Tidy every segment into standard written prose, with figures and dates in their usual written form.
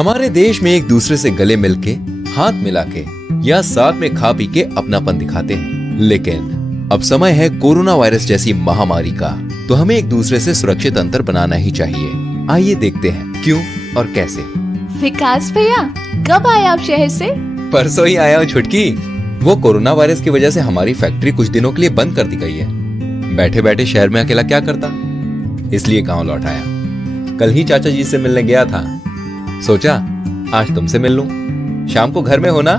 हमारे देश में एक दूसरे से गले मिलके, हाथ मिला के या साथ में खा पी के अपनापन दिखाते हैं। लेकिन अब समय है कोरोना वायरस जैसी महामारी का, तो हमें एक दूसरे से सुरक्षित अंतर बनाना ही चाहिए। आइए देखते हैं क्यों और कैसे। विकास भैया, कब आए आप शहर से? परसों ही आया हूँ छुटकी। वो कोरोना वायरस की वजह से हमारी फैक्ट्री कुछ दिनों के लिए बंद कर दी गई है। बैठे बैठे शहर में अकेला क्या करता, इसलिए गांव लौट आया। कल ही चाचा जी से मिलने गया था, सोचा आज तुमसे मिल लूं। शाम को घर में हो ना?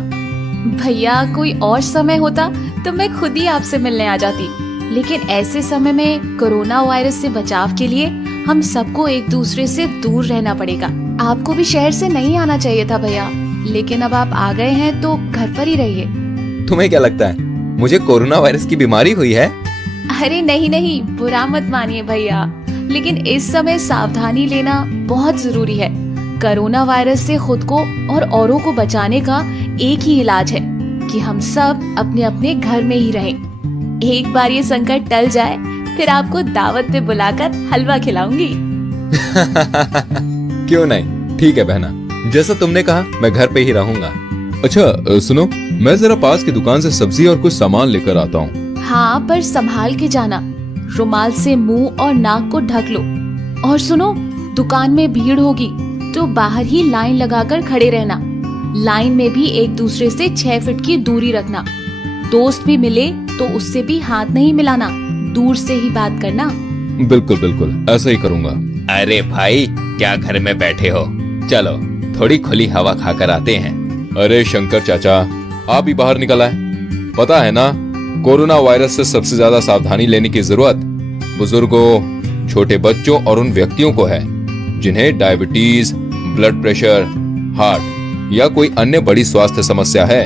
भैया, कोई और समय होता तो मैं खुद ही आपसे मिलने आ जाती, लेकिन ऐसे समय में कोरोना वायरस से बचाव के लिए हम सबको एक दूसरे से दूर रहना पड़ेगा। आपको भी शहर से नहीं आना चाहिए था भैया, लेकिन अब आप आ गए हैं तो घर पर ही रहिए। तुम्हें क्या लगता है मुझे कोरोना वायरस की बीमारी हुई है? अरे नहीं नहीं, बुरा मत मानिए भैया, लेकिन इस समय सावधानी लेना बहुत जरूरी है। कोरोना वायरस से खुद को और औरों को बचाने का एक ही इलाज है कि हम सब अपने अपने घर में ही रहें। एक बार ये संकट टल जाए, फिर आपको दावत पे बुलाकर हलवा खिलाऊंगी। क्यों नहीं, ठीक है बहना, जैसा तुमने कहा मैं घर पे ही रहूंगा। अच्छा सुनो, मैं जरा पास की दुकान से सब्जी और कुछ सामान लेकर आता हूँ। हाँ, पर संभाल के जाना, रुमाल से मुंह और नाक को ढक लो। और सुनो, दुकान में भीड़ होगी तो बाहर ही लाइन लगाकर खड़े रहना। लाइन में भी एक दूसरे से 6 फीट की दूरी रखना। दोस्त भी मिले तो उससे भी हाथ नहीं मिलाना, दूर से ही बात करना। बिल्कुल बिल्कुल, ऐसा ही करूँगा। अरे भाई, क्या घर में बैठे हो, चलो थोड़ी खुली हवा खाकर आते हैं। अरे शंकर चाचा, आप ही बाहर निकल आए। पता है ना, कोरोना वायरस से सबसे ज्यादा सावधानी लेने की जरूरत बुजुर्गों, छोटे बच्चों और उन व्यक्तियों को है जिन्हें डायबिटीज, ब्लड प्रेशर, हार्ट या कोई अन्य बड़ी स्वास्थ्य समस्या है।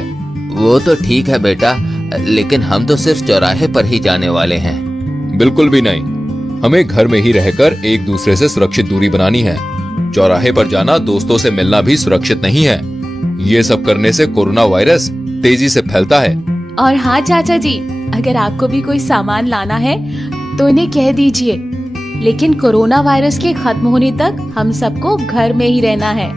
वो तो ठीक है बेटा, लेकिन हम तो सिर्फ चौराहे पर ही जाने वाले हैं। बिल्कुल भी नहीं, हमें घर में ही रहकर एक दूसरे से सुरक्षित दूरी बनानी है। चौराहे पर जाना, दोस्तों से मिलना भी सुरक्षित नहीं है। ये सब करने से कोरोना वायरस तेजी से फैलता है। और हाँ चाचा जी, अगर आपको भी कोई सामान लाना है तो इन्हें कह दीजिए, लेकिन कोरोना वायरस के खत्म होने तक हम सबको घर में ही रहना है।